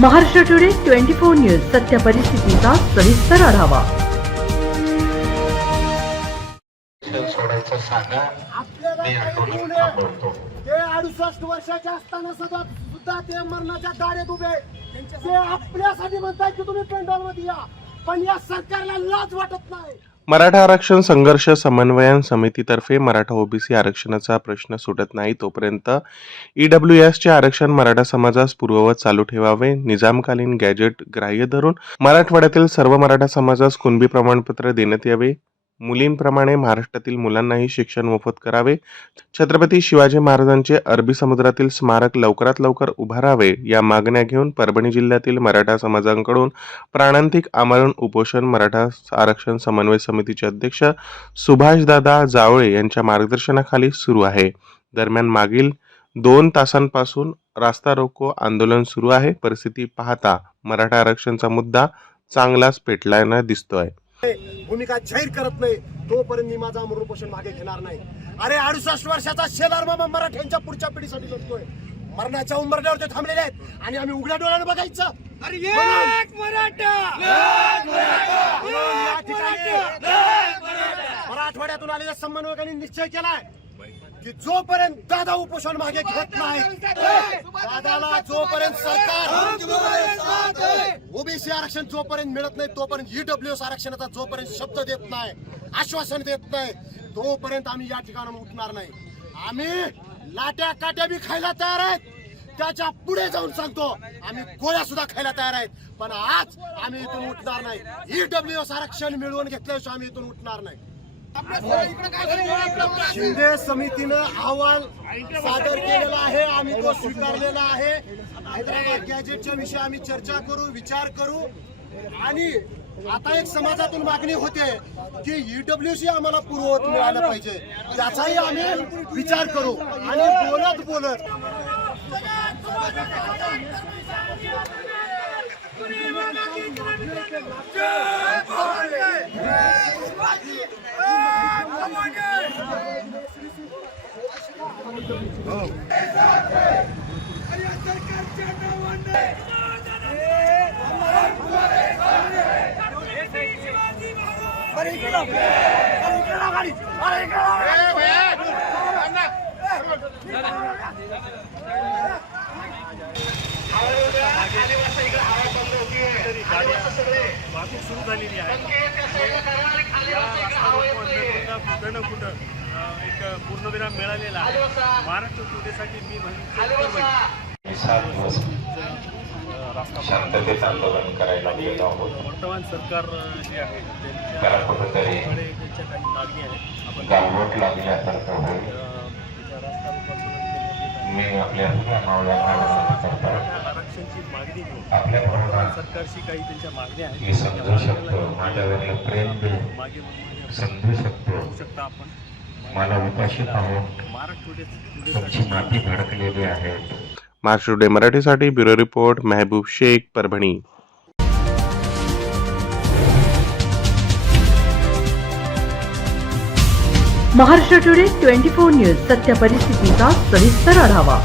Maharashtra today 24 news सत्य परिस्थितीचा सविस्तर आढावा. सोडायचं सांगा, मी आंदोलन थांबवतो. ते 68 वर्षाचे असताना सुद्धा ते मरणाच्या दाढेत उभे. ते आपल्यासाठी म्हणतात की तुम्ही पेंडॉलमध्ये या, पण या सरकारला लाज वाटत नाही. मराठा आरक्षण संघर्ष समन्वयन समितीतर्फे मराठा ओबीसी आरक्षणाचा प्रश्न सुटत नाही तोपर्यंत ईडब्ल्यूएसचे आरक्षण मराठा समाजास पूर्ववत चालू ठेवावे. निजामकालीन गॅजेट ग्राह्य धरून मराठवाड्यातील सर्व मराठा समाजास कुणबी प्रमाणपत्र देण्यात यावे. मुलींप्रमाणे महाराष्ट्रातील मुलांनाही शिक्षण मोफत करावे. छत्रपती शिवाजी महाराजांचे अरबी समुद्रातील स्मारक लवकरात लवकर उभारावे. या मागण्या घेऊन परभणी जिल्ह्यातील मराठा समाजांकडून प्राणांतिक आमरण उपोषण मराठा आरक्षण समन्वय समितीचे अध्यक्ष सुभाषदादा जावळे यांच्या मार्गदर्शनाखाली सुरू आहे. दरम्यान मागील 2 तासांपासून रास्ता रोको आंदोलन सुरू आहे. परिस्थिती पाहता मराठा आरक्षणचा मुद्दा चांगलाच पेटल्यानं दिसतोय. भूमिका जाहीर करत नाही तोपर्यंत मी माझा अमर उपोषण मागे घेणार नाही. अरे 68 वर्षाचा शेलार मामा मराठ्यांच्या पुढच्या पिढीसाठी लढतोय. मरणाच्या उंबरठ्यावर ते थांबलेले आहेत आणि आम्ही उघड्या डोळ्याने बघायचं. अरे एक मराठा, मराठवाड्यातून आलेल्या समन्वयकांनी निश्चय केलाय की जोपर्यंत दादा उपोषण मागे घेत नाही, दादाला जोपर्यंत सरकार ओबीसी आरक्षण जोपर्यंत मिळत नाही तोपर्यंत ईडब्ल्यूएस आरक्षणाचा जोपर्यंत शब्द देत नाही, आश्वासन देत नाही, तोपर्यंत आम्ही या ठिकाणाहून उठणार नाही. आम्ही लाट्या काट्या बी खायला तयार आहेत. त्याच्या पुढे जाऊन सांगतो आम्ही गोळ्या सुद्धा खायला तयार आहेत. पण आज आम्ही इथून उठणार नाही. ईडब्ल्यूएस आरक्षण मिळवून घेतल्याशिवाय आम्ही इथून उठणार नाही. शिंदे समितीनं अहवाल सादर केलेला आहे, आम्ही तो स्वीकारलेला आहे. हैदराबाद गॅजेटच्या विषयी आम्ही चर्चा करू, विचार करू. आणि आता एक समाजातून मागणी होते की ईडब्ल्यूसी आम्हाला पूर्ववत मिळालं पाहिजे, त्याचाही आम्ही विचार करू. आणि बोलत बोलत वाहतूक सुरू झालेली आहे. कुठं एक पूर्णविराम मिळालेला आहे. महाराष्ट्र टुडेसाठी मी शांततेत आंदोलन करायला गेलो आहोत. वर्तमान सरकार जे आहे त्याला कुठेतरी त्यांच्या काही मागणी आहेत. आपण गालबोट लागल्यासारखं होईल. मी आपल्या आरक्षणची मागणी घेऊन आपल्या सरकारशी काही त्यांच्या मागण्या आहेत. मी समजू शकतो, माझ्यावरलं प्रेम मागे समजू शकतो. शकता आपण मला उपाशी पाहून महाराष्ट्र तुमची माती भडकलेली आहे. महाराष्ट्र टुडे मराठीसाठी bureau report Mehboob Shaikh, Parbhani. Maharashtra today 24 news सत्य परिस्थितीचा सविस्तर आढावा.